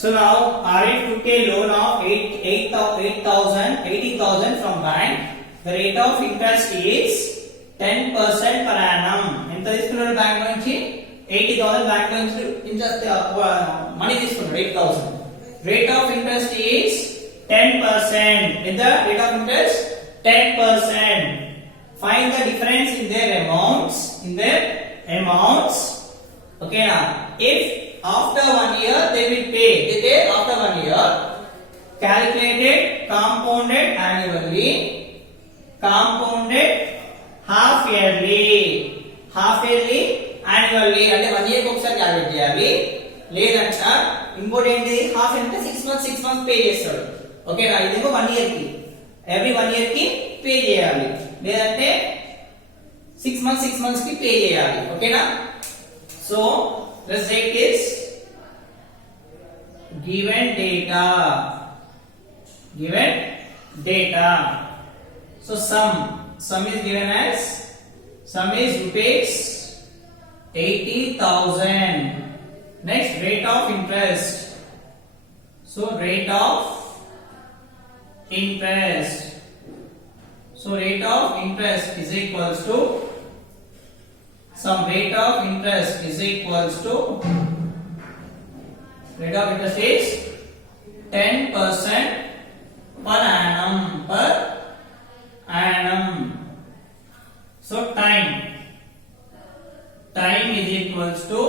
So now Arif took a loan of 80,000 from bank. The rate of interest is 10% per annum. ఎంత తీసుకున్నాడు bank నుంచి 80,000 bank నుంచి interest money తీసుకున్నాడు 8,000. Rate of interest is 10%. With the rate of interest 10%. Find the difference in their amounts. Okay now, if after 1 year they will pay. They pay after 1 year. Calculated compounded annually. Compounded half yearly. Annually. అంటే 1 year కి ఒకసారి calculate చేయాలి. లేదంట ఇంకోటి ఏంటి half అంటే 6 months pay చేస్తాడు. ఓకేనా ఇదేమో 1 year కి. ఎవ్రీ 1 year కి పే చేయాలి. లేదంటే 6 months కి పే చేయాలి. ఓకేనా? So let's take this given data. So sum is given as rupees 80,000. Next, rate of interest. So rate of interest is equals to rate of interest is 10% per annum. So time is equals to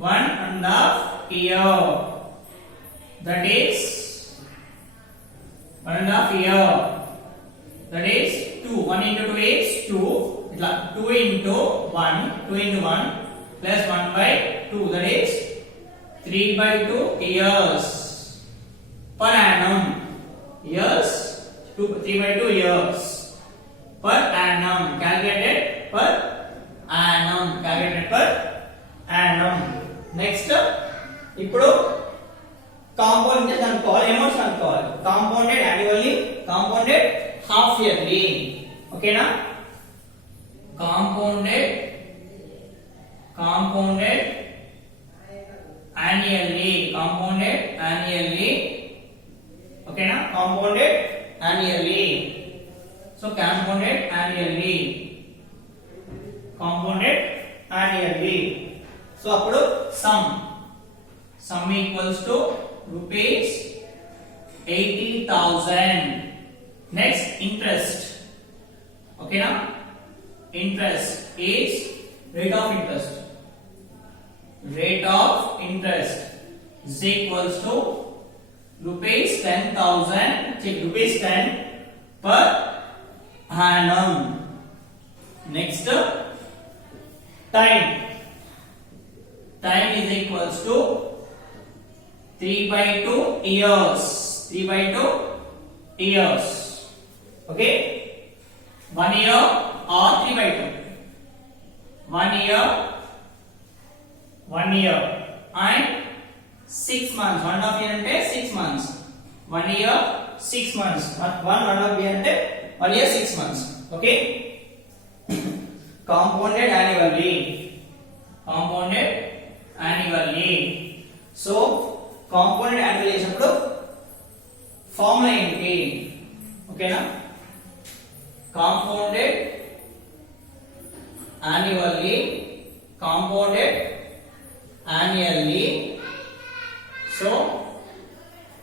1.5 year. That is 1.5 year. That is 2. 1 into 2 is 2. 2 into 1 plus 1 by 2. That is 3 by 2 years per annum. 3 by 2 years per annum. Calculated per annum. Next, ఇప్పుడు compound interest అనుకోవాలి, amounts అనుకోవాలి. Compounded annually, compounded half yearly. ఓకేనా? Compounded annually. Okay na? Compounded annually. So compounded annually. So appudu sum equals to rupees 80,000. Next, interest. Okay na? Interest is rate of interest is equals to rupees 10,000 rupees 10 per annum. Next, time is equals to 3 by 2 years. Okay, 1 year or 3 by 2. 1 year and 6 months. 1.5 year ante 6 months. 1 year 6 months. 1.5 year ante 1 year 6 months. Okay. Compounded annually. So compounded annually చేసినప్పుడు formula ఏంటి? ఓకేనా? Compounded annually. So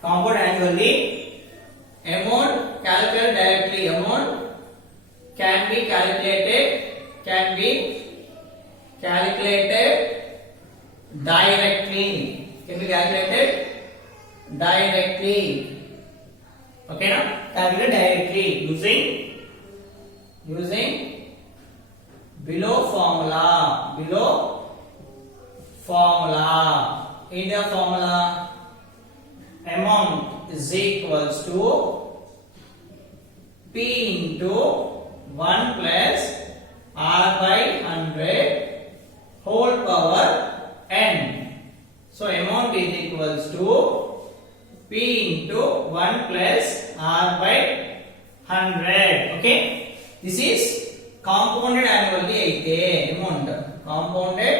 compound annually, amount calculated directly. Amount can be calculated directly. Okay na? Calculate directly using below formula. In the formula, amount is equals to P into 1 plus R by 100 whole power n. So amount is equals to P into 1 plus R by 100. Okay, this is compounded annually aithe amount compounded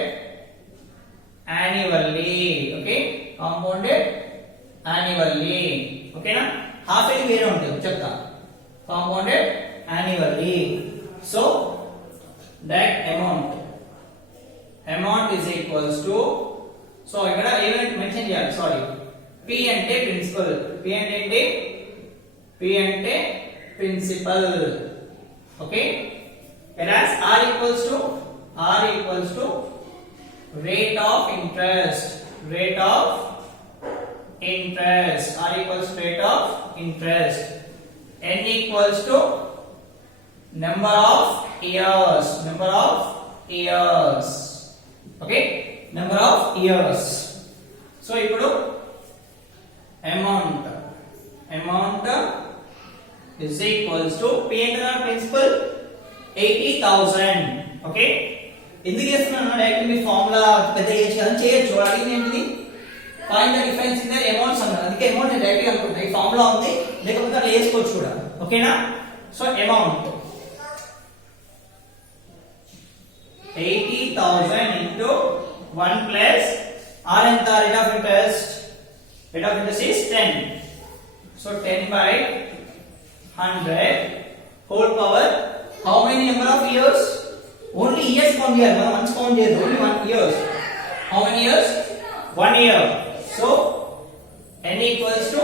annually. Okay, compounded annually. ఓకేనా? Half yearly వేరే ఉంటుంది చెప్తా. Compounded annually. So that amount is equals to, so ఇక్కడ ఏమైనా mention చేయాలి, sorry, P అంటే principal, P అంటే principal. Okay, whereas R equals to rate of interest, R equals rate of interest. N equals to number of years, okay, number of years. So ఇప్పుడు amount is equals to P అంటే principal 80,000. Okay, ఎందుకు చేస్తున్నాను direct మీ formula పెద్ద చేయొచ్చు, అడిగింది ఏంటిది find the difference in the amounts అన్నారు, అందుకే అమౌంట్ నేను డైరెక్ట్ గా అనుకుంటా ఈ ఫార్ములా ఉంది, లేకపోతే అట్లా వేసుకోవచ్చు కూడా. ఓకేనా? So amount 80,000 into 1 plus R and the rate of interest is 10. So 10 by 100 whole power. How many number of years? Only years count here. Months count here. Only 1 years. How many years? 1 year. So n equals to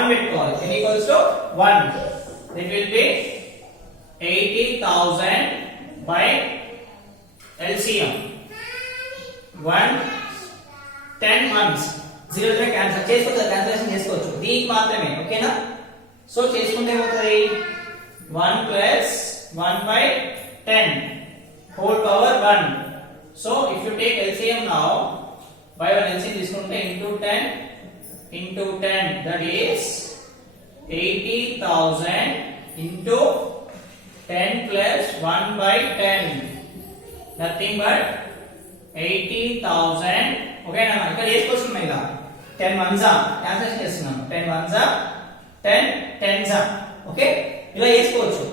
1 bit call. N equals to 1. It will be 80,000 by LCM 1 10 months 0 cancel చేసుకోవచ్చు, cancellation చేసుకోవచ్చు దీనికి మాత్రమే. ఓకేనా? So చేసుకుంటే ఏమవుతుంది 1 plus 1 by 10 whole power 1. So if you take LCM now, by 1 LCM తీసుకుంటే into 10 that is 80,000 into 10 plus 1 by 10, nothing but 80,000. ఓకేనా? ఇక్కడ వేసుకోవచ్చు ఇలా 10 1s క్యాన్సిలేషన్ చేస్తున్నాను, 10 1s 10 10s. ఓకే, ఇలా వేసుకోవచ్చు,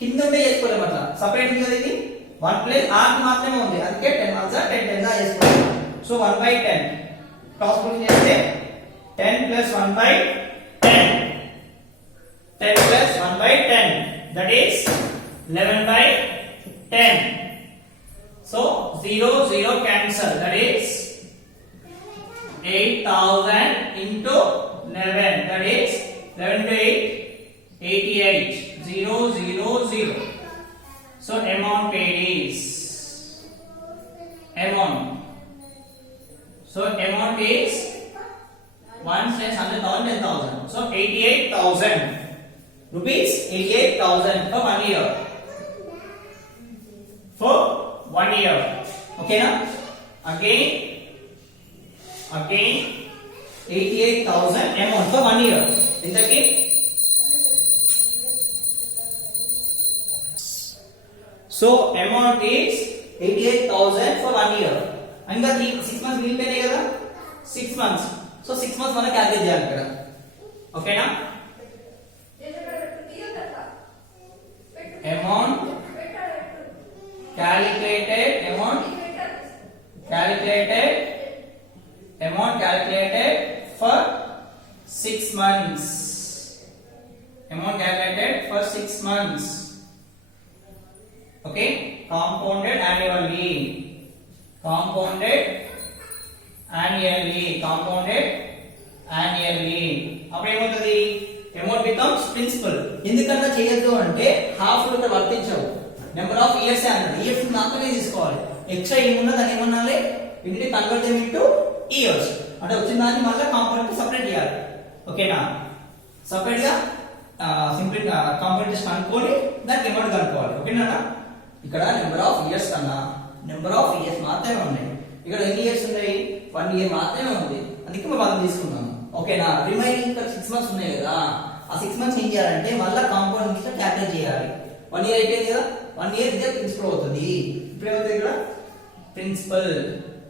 కింద ఉంటే వేసుకోలేము, అట్లా సపరేట్ ఉంది కదా ఇది 1 ప్లస్ r మాత్రమే ఉంది, అందుకే 10 1s 10 10s వేసుకోవాలి. సో 1 by 10 క్రాస్ మల్టిప్లికేషన్ చేస్తే 10 plus 1 by 10 plus 1 by 10 that is 11 by 10. So 0 0 cancel, that is 8,000 into 11, that is 11 to 8 88 0 0 0. So amount paid is so amount is 1 cents 100,000 10,000. So 88,000 rupees, 88,000 for 1 year. For 1 year. Okay na? Again 88,000 amount for 1 year. Intaki so amount is 88,000 for 1 year. Anga 6 months bill pay kada 6 months. So 6 months mana calculate cheyali ikkada. Okay na? Amount calculated for 6 months. Amount calculated for 6 months. Okay, compounded annually. అప్పుడు ఏమవుతుంది amount becomes principal. ఎందుకంటే చేయొద్దు అంటే half ఇక్కడ వర్తించవు, number of years అన్నది years మాత్రమే తీసుకోవాలి. Extra ఏమున్నా దాన్ని ఏమన్నాలి ఇంటిని కన్వర్ట్ ఇంటూ ఇయర్స్ అంటే వచ్చిన దాన్ని మళ్ళీ కాంపౌండ్ సపరేట్ చేయాలి. ఓకేనా? సపరేట్ గా సింపుల్ గా కాంపౌండ్ చేసి కనుక్కొని దానికి అమౌంట్ కనుక్కోవాలి. ఓకేనా? ఇక్కడ నెంబర్ ఆఫ్ ఇయర్స్ కన్నా నెంబర్ ఆఫ్ ఇయర్స్ మాత్రమే ఉన్నాయి. ఇక్కడ ఎన్ని ఇయర్స్ ఉన్నాయి? 1 ఇయర్ మాత్రమే ఉంది, అందుకే మనం అది తీసుకున్నాము. ఓకేనా? రిమైనింగ్ ఇక్కడ 6 మంత్స్ ఉన్నాయి కదా, ఆ 6 మంత్స్ ఏం చేయాలంటే మళ్ళీ కాంపౌండ్ కి క్యాల్కులేట్ చేయాలి. 1 ఇయర్ అయిపోయింది కదా, 1 ఇయర్ ఇదే ప్రిన్సిపల్ అవుతుంది. ఇప్పుడు ఏమవుతుంది ఇక్కడ principal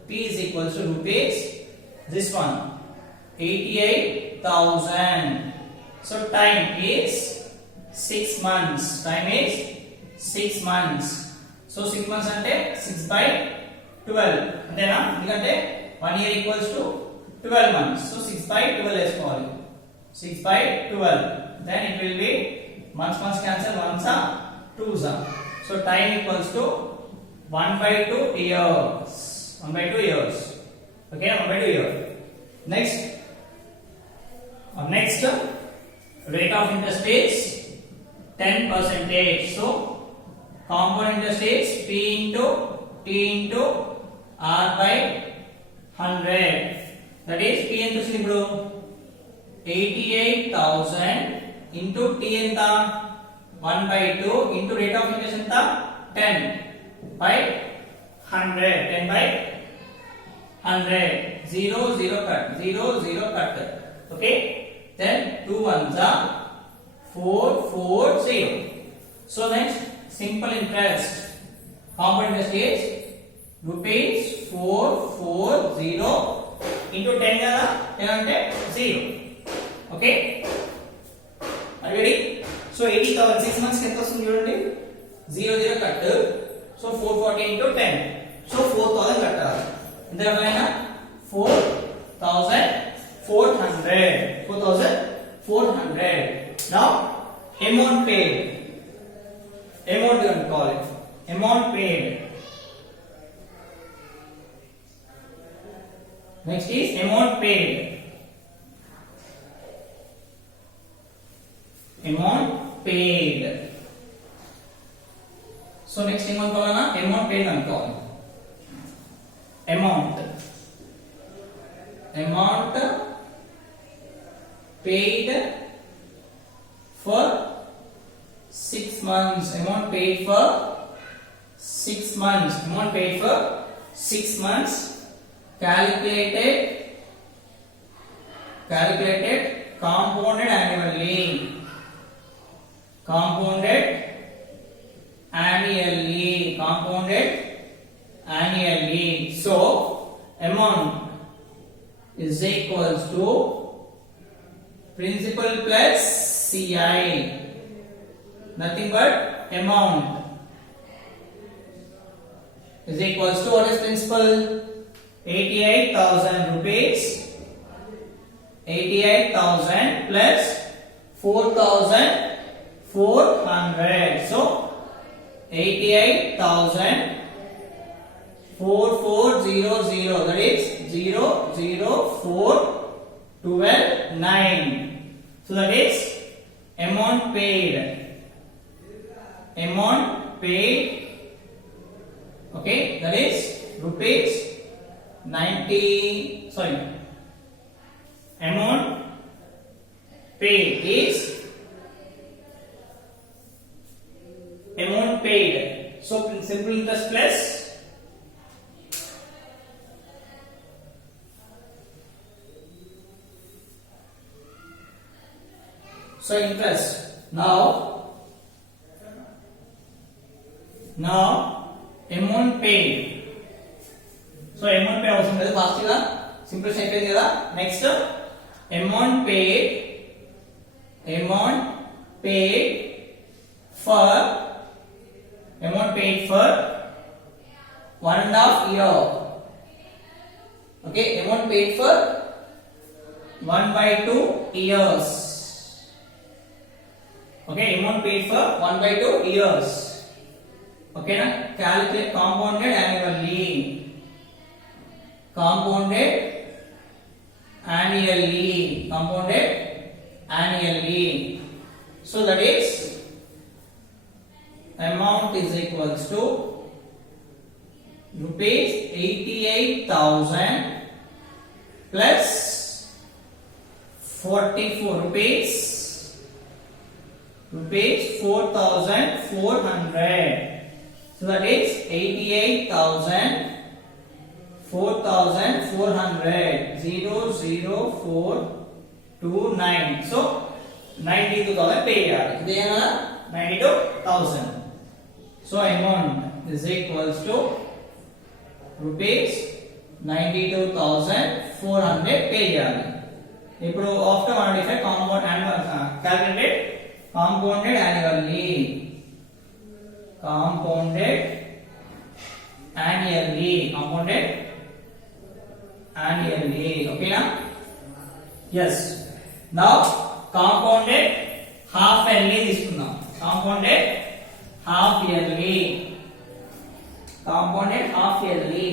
P is equals to rupees this one 88,000. So time is 6 months. So 6 months అంటే 6 by 12 అంతేనా? ఎందుకంటే 1 year equals to 12 months. So 6 by 12 is calling. 6 by 12. Then it will be months cancel, ones are, twos are. So time equals to 1 by 2 years. 1 by 2 years. Okay, 1 by 2 years. Next rate of interest is 10%. So compound interest is P into T into R by 100. That is P into simple 88,000 into T enta 1 by 2 into rate of interest enta 10 by 100. 10 by 100. 0 0 cut. 0 0 cut. Okay. Then 2 ones are 4 4 0. So next simple interest. Compound interest is rupees 440 into 10 kada 10 ante 0. Okay, are you ready? So 80,000 6 months ఎంత వస్తుంది చూడండి 0 0 cut. So 440 into 10. So 4000 కట్టాలి. ఎంత కట్టాలైనా 4,400. Now amount paid. Amount you can call it. Amount paid. Next is amount paid. Amount paid. So next amount kalana amount paid anko. Amount paid for 6 months. Amount paid for 6 months. Amount paid for 6 months. Calculated compounded annually. Compounded annually. So amount is equals to principal plus CI. Nothing but amount is equals to what is principal? 88,000 rupees. 88,000 plus 4,400. So 88,000 4400. That is 00412 So that is amount paid. Okay, that is rupees 90. Sorry, amount paid is amount paid. So simple interest plus interest. Now amount paid. So amount paid అవసరం లేదు fast గా simple అయిపోయింది కదా. Next amount paid for 1.5 year. Okay, amount paid for 1 by 2 years. Okay, amount paid for 1 by 2 years. Okay na? Calculate compounded annually. Compounded annually. So that is amount is equals to rupees 88,000 plus 44 rupees 4,400. So that is 88,000 4,400. 00429. So 92,000 pay చేయాలి. ఇదేనా 92,000. So amount is equals to rupees 92,400 pay చేయాలి. ఇప్పుడు after 105 compound annual calculated compounded annually. Compounded annually. Okay na? Yes. Now compounded half yearly తీసుకుందాం. Compounded half yearly. Compounded half yearly.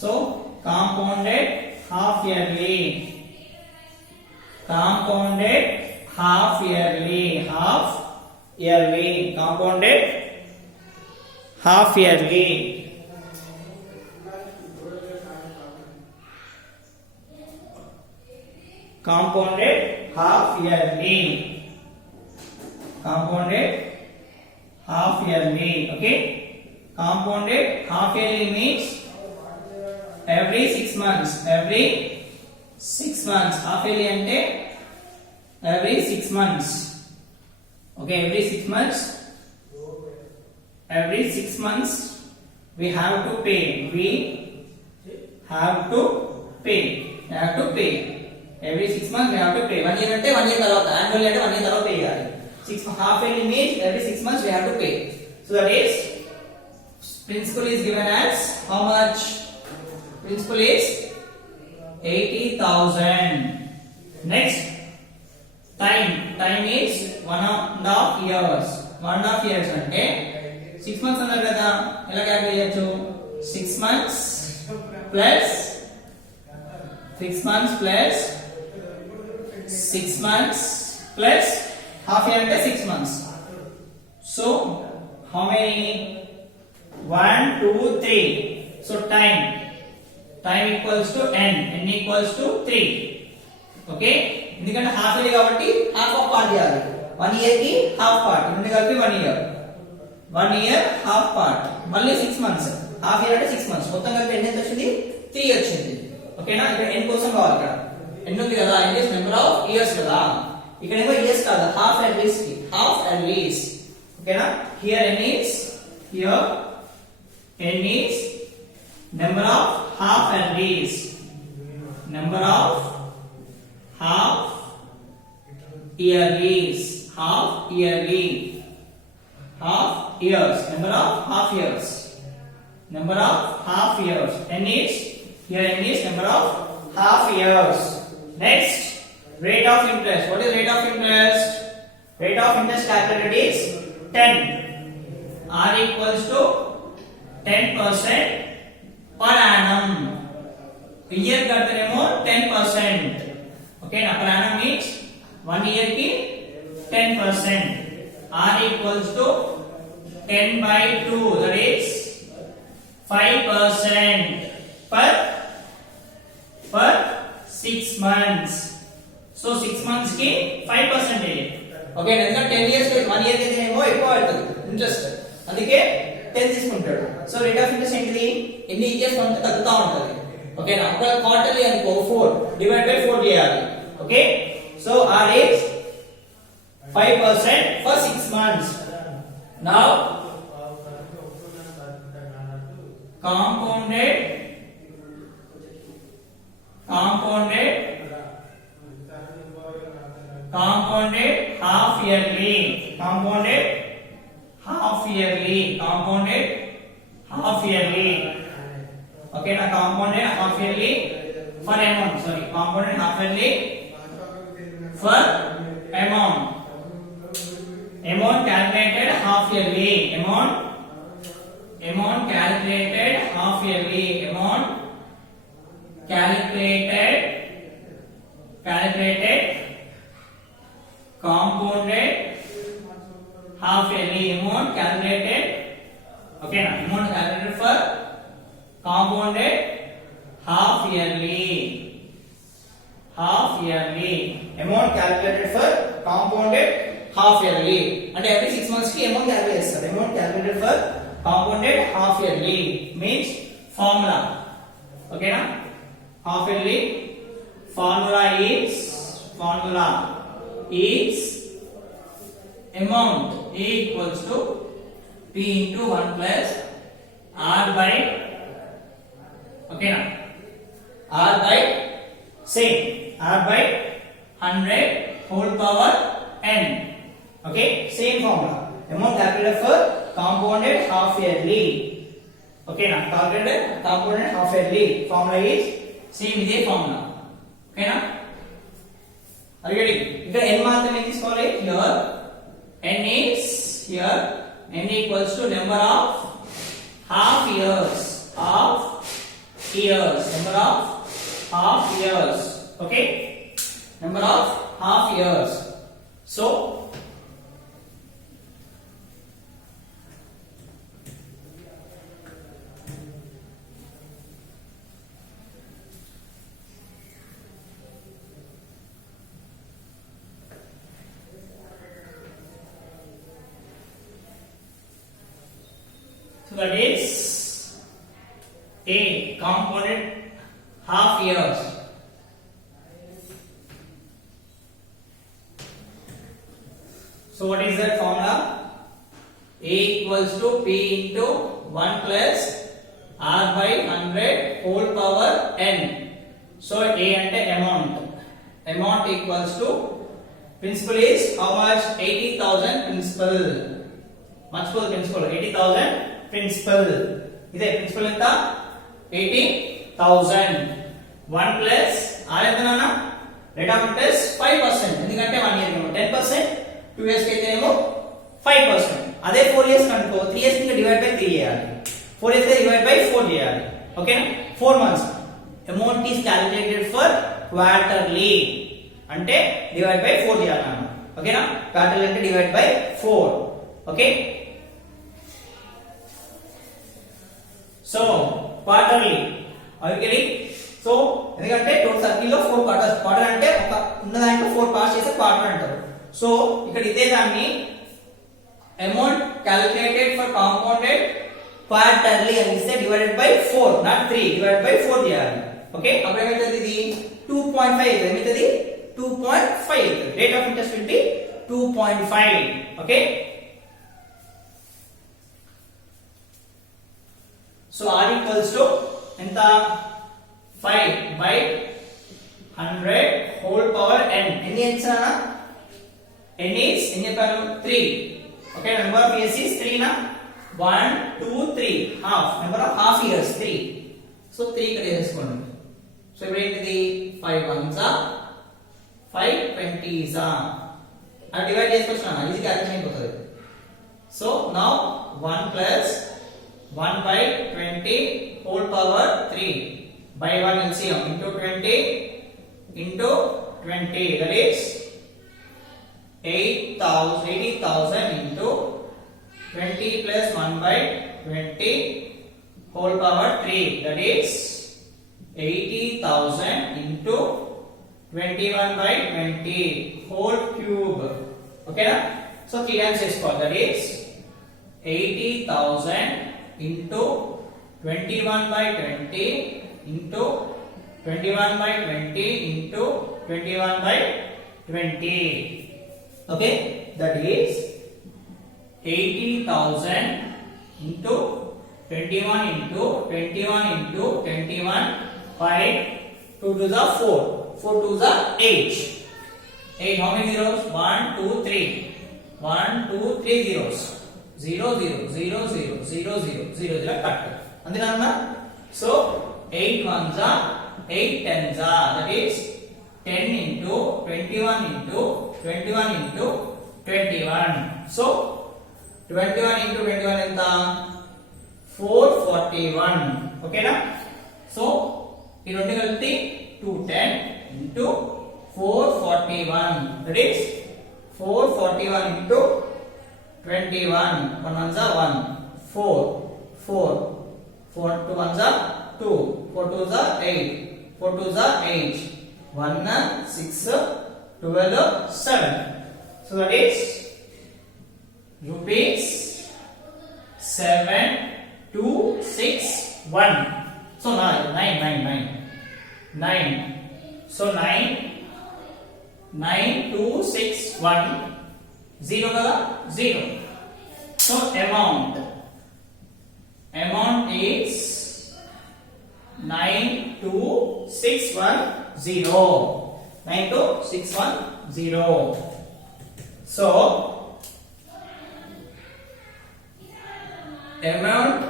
So compounded half yearly. Compounded half yearly. Half yearly. Compounded half yearly. Compounded half yearly. Compounded half yearly. Okay. Compounded half yearly means every 6 months. Every 6 months. Half yearly ante every 6 months. Okay. Every 6 months. Every 6 months we have to pay. We have to pay. We have to pay. Every 6 months we have to pay. 1 year ante 1 year tarvata. Annually ante 1 year tarvata pay cheyali. 6 half yearly means every 6 months we have to pay. So that is principal is given as how much? Principal is 80,000. Next, time is 1.5 years. 1.5 years అంటే 6 months అన్నారు కదా, ఎలా calculate చేయొచ్చు? 6 months plus 6 months plus 6 months plus half year అంటే 6 months. So how many? 1 2 3. So time equals to n equals to 3. Okay, ఎందుకంటే half year కాబట్టి half of part చేయాలి. 1 year కి హాఫ్ పార్ట్, రెండు కలిపి 1 ఇయర్. 1 ఇయర్ హాఫ్ పార్ట్, మళ్ళీ 6 months. Half year అంటే 6 months. మొత్తం కలిపి ఎన్ని ఎంత వచ్చింది? 3 వచ్చింది. ఓకేనా? ఇక్కడ n కోసం కావాలి. ఇక్కడ n ఉంది కదా, n is number of years కదా. ఇక్కడ ఏమో ఇయర్స్ కాదు, హాఫ్ at least. ఓకేనా? Here n is number of half yearlies. Number of half yearlies. Half yearly. Half years. Number of half years. Number of half years. N is number of half years. Next, rate of interest. What is rate of interest? Rate of interest calculated is 10. R equals to 10% per annum. Year కడతారేమో 10%. Okay, na per annum means 1 year ki 10%. R equals to 10 by 2, that is 5% per 6 months. So 6 months ki 5%. Okay, ఎందుకంటే 10 years కి 1 year కి ఏమో ఎక్కువ అవుతుంది interest, అందుకే 10 తీసుకుంటాడు. So rate of interest ఏంటిది? ఎన్ని ఇయర్స్ ఉంటే తగ్గుతా ఉంటది. ఓకే నా ఒక క్వార్టర్లీ అనుకో 4 డివైడ్ బై 4 చేయాలి. Okay, so R is 5% for 6 months. Now compounded half yearly. Compounded half yearly. Okay, now compounded half yearly for amount. Sorry, compounded half yearly for amount. Amount calculated half yearly. Amount calculated half yearly. Amount calculated compounded half yearly. Amount calculated. Okay, now amount calculated for compounded half yearly. Amount calculated for compounded half yearly. And every 6 months ki amount calculate chestar. Amount calculated for compounded half yearly means formula. Okay na? Half yearly formula is amount equals to P into 1 plus R by, okay na, R by same, R by 100 whole power n. Okay, same formula. amount calculated for compounded half yearly. Okay na, calculated compounded half yearly formula is same ఇదే formula. Okay na, are you getting? ఇక్కడ n మాత్రమే తీసుకోవాలి. Here n is here n equals to number of half years number of half years. Okay, number of half years. So that is a compounded half years. So what is that formula? A equals to P into 1 plus R by 100 whole power n. So A ante amount equals to principal is how much? 80,000 principal. Multiple principal 80,000 principal. ఇదే principal ఎంత? 80,000. 1 plus R ఎంతనా? rate of interest 5%. ఎందుకంటే 1 year ఏమో 10%, 2 years కి అయితేనేమో 5%. అదే 4 years కనుకో 3 years కి డివైడ్ బై 3 చేయాలి. 4 years కి డివైడ్ బై 4 చేయాలి. ఓకేనా? 4 months. Amount is calculated for quarterly. అంటే డివైడ్ బై 4 చేయాలి అన్నమాట. ఓకేనా? quarterly అంటే divide by 4. Okay? So quarterly, are you getting? So ఎందుకంటే టోటల్ సర్కిల్ లో 4 క్వార్టర్స్. క్వార్టర్ అంటే ఒక ఉన్న దాంట్లో 4 పార్ట్స్ చేస్తే క్వార్టర్ అంటారు. సో ఇక్కడ ఇదే దాన్ని amount calculated for compounded quarterly అని ఇస్తే divided by 4 not 3 divided by 4 చేయాలి. ఓకే, అప్పుడు ఏమవుతుంది? ఇది 2.5 అవుతుంది. ఏమవుతుంది? 2.5 అవుతుంది. Rate of interest will be 2.5. Okay, so R equals to ఎంత? 5 by 100 whole power n. ఎన్ని n నా? n is ఎన్ని చెప్పాను? 3. Okay, number of years is 3 నా? 1 2 3 half. Number of half years 3. So 3 ఇక్కడ వేసుకోండి. సో ఇప్పుడు ఏంటిది? 5 ones 5 20s అది డివైడ్ చేసుకోవచ్చు. ఈజీ క్యాలిక్యులేషన్ అయిపోతుంది. So now 1 plus 1 by 20 whole power 3 by 1 LCM into 20 into 20, that is 80,000 into 20 plus 1 by 20 whole power 3, that is 80,000 into 21 by 20 whole cube. Okay na? So 3 times is called, that is 80,000 into 21 by 20 into 21 by 20 into 21 by 20. Okay, that is 80,000 into 21 into 21 into 21 by 2 to the 4. 4 to the 8. 8, how many zeros? 1 2 3. 1 2 3 zeros. 0 0 0 0 0 0 0 0 cut. అంతేనా? So 8 ones are 8 tens are, that is 10 into 21 into 21 into 21. So 21 into 21 ఎంత? 441. ఓకేనా? So ఈ రెండు కలిపి 210 into 441, that is 441 into 21. 1 ones are 1 4 4 4 2 ones are 2 4 2s are 8 4 2s are 8 1 6 12 7. So that is rupees 7261. So 9. So 9261 0 కదా 0. So amount is 92610. So amount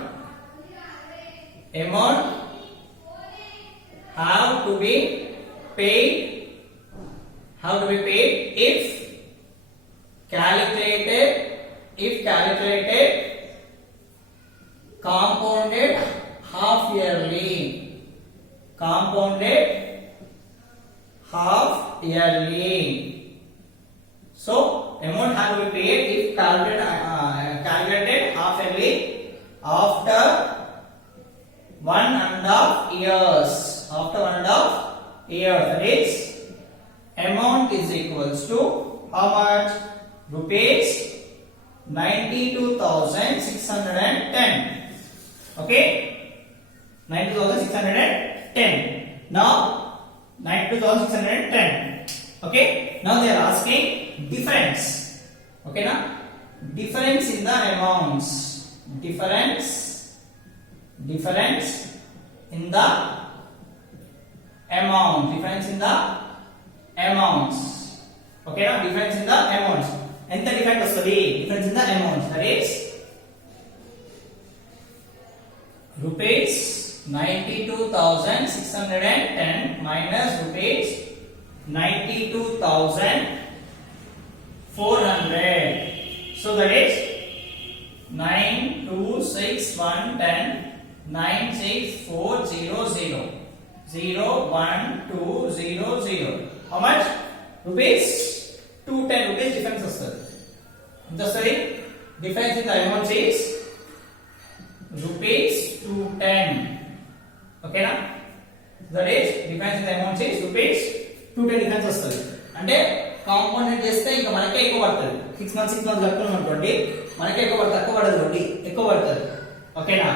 have to be paid if calculated compounded half yearly. So amount have to be paid if calculated half yearly after 1.5 years. That is, amount is equals to how much? Rupees 92,610. Okay, 92,610. Now 92,610. Okay, now they are asking difference. Okay, now difference in the amounts. Difference in the amounts. Okay, now difference in the amounts. And the difference in the amounts, that is rupees 92,610 minus rupees 92,400. So that is 926,110 96400 0120. How much? Rupees 210 rupees difference వస్తుంది. Sorry, difference in the amount is rupees 210. Okay na? That is, difference in the amount is rupees 210 difference వస్తుంది. అంటే compounded చేస్తే ఇంకా మనకే ఎక్కువ పడుతుంది. 6 months కట్టుకున్నాం అనుకోండి, మనకే ఎక్కువ పడుతుంది, తక్కువ పడదు వడ్డీ, ఎక్కువ పడుతుంది. ఓకేనా?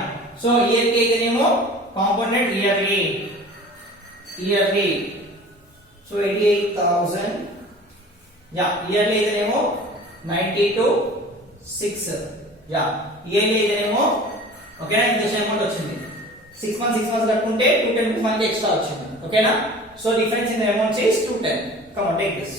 సో ఇయర్ కి అయితేనేమో compounded yearly. So 88,000. Yeah, yearly అయితేనేమో 92,600. యా, ఇయర్లీ అయితేనేమో ఓకేనా, ఇంత అమౌంట్ వచ్చింది. 6 months కట్టుకుంటే 210 rupees మనకి ఎక్స్ట్రా వచ్చింది. ఓకేనా? So difference in the amount is 210. Come on, take this.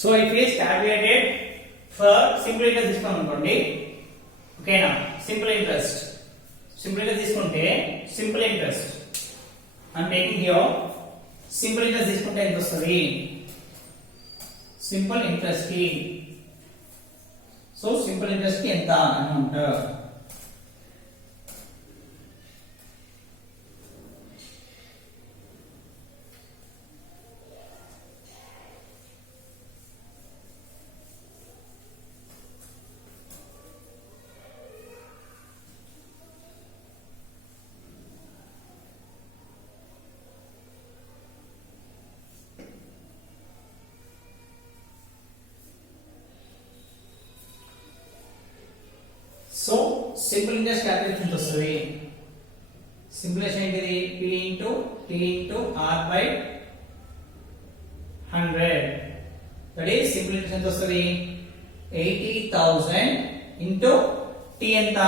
So if it is calculated for simple interest తీసుకున్నాం అనుకోండి, ఓకేనా, సింపుల్ ఇంట్రెస్ట్ తీసుకుంటే simple interest I'm taking here simple interest తీసుకుంటే ఎంత వస్తుంది? సింపుల్ ఇంట్రెస్ట్ కి, సో సింపుల్ ఇంట్రెస్ట్ కి ఎంత amount? So simple interest calculation ఎంత వస్తుంది? సింపులేషన్ ఏంటిది? P into T into R by 100. That is simple interest ఎంత వస్తుంది? 80,000 into T ఎంత?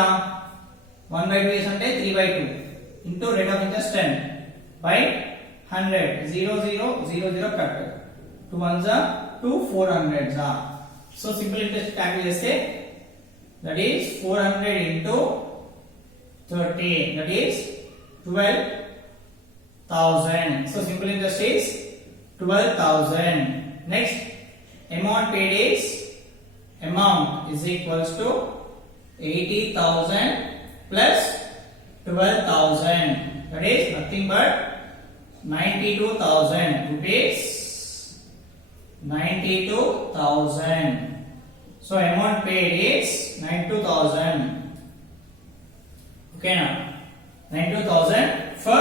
1/2 అంటే 3/2 into rate of interest 10 by 100. 0 cut 2 1s are 2 400s are. So simple interest calculate చేస్తే that is 400 into 30, that is 12,000. So simple interest is 12,000. Next, amount paid is equals to 80,000 plus 12,000. That is nothing but 92,000 rupees. 92,000. So amount paid is 92,000. Okay now. 92,000 for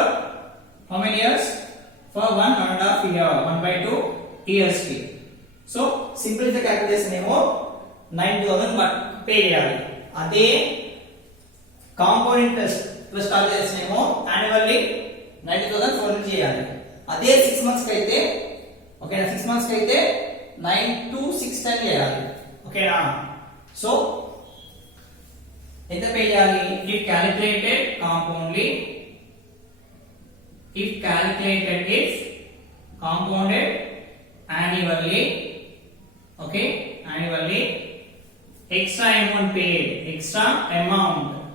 how many years? For 1.5 year, 1/2 years ki. So simple the calculation ఏమో 92,000 pay చేయాలి. అదే compound interest plus calculation ఏమో annually 90,000 చేయాలి. అదే 6 months కి అయితే ఓకేనా 6 months కి అయితే 9,2,6,10 చేయాలి. ఓకేనా. సో ఎంత పే చేయాలి? if calculated compounded annually, okay, annually, extra amount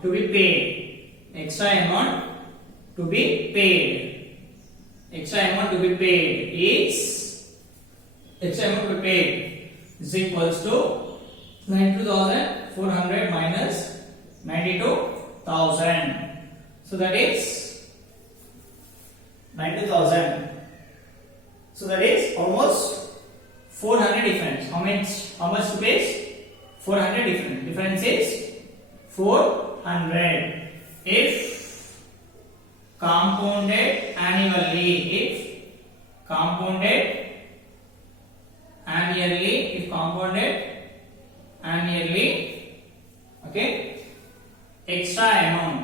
to be paid is equals to 92,400 minus 92,000. So that is 92,000. So that is almost 400 difference. How much rupees? 400 difference. Difference is 400. If compounded annually, okay, extra amount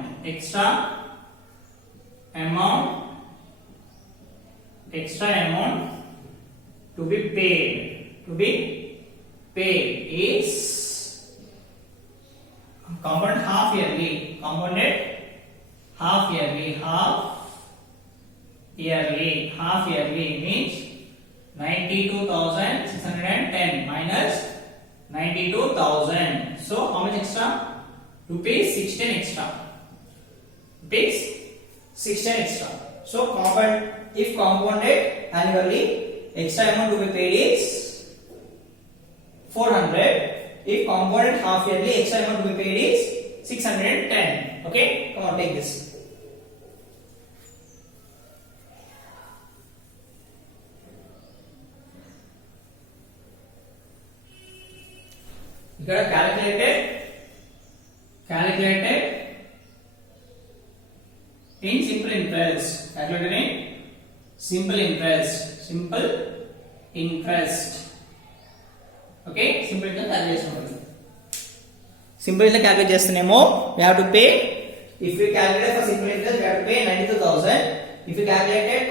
to be paid is compounded half yearly means 92,610 minus 92,000. So how much extra? Rupees 16 extra. So if compounded annually, extra amount to be paid is 400. If compounded half yearly, extra amount to be paid is 610. Okay, come on, take this. Here calculated in simple interest. Calculated in simple interest. Okay, simple interest calculation. Simple interest calculate చేస్తున్నామో we have to pay. If we calculate for simple interest, we have to pay 92,000. If we calculate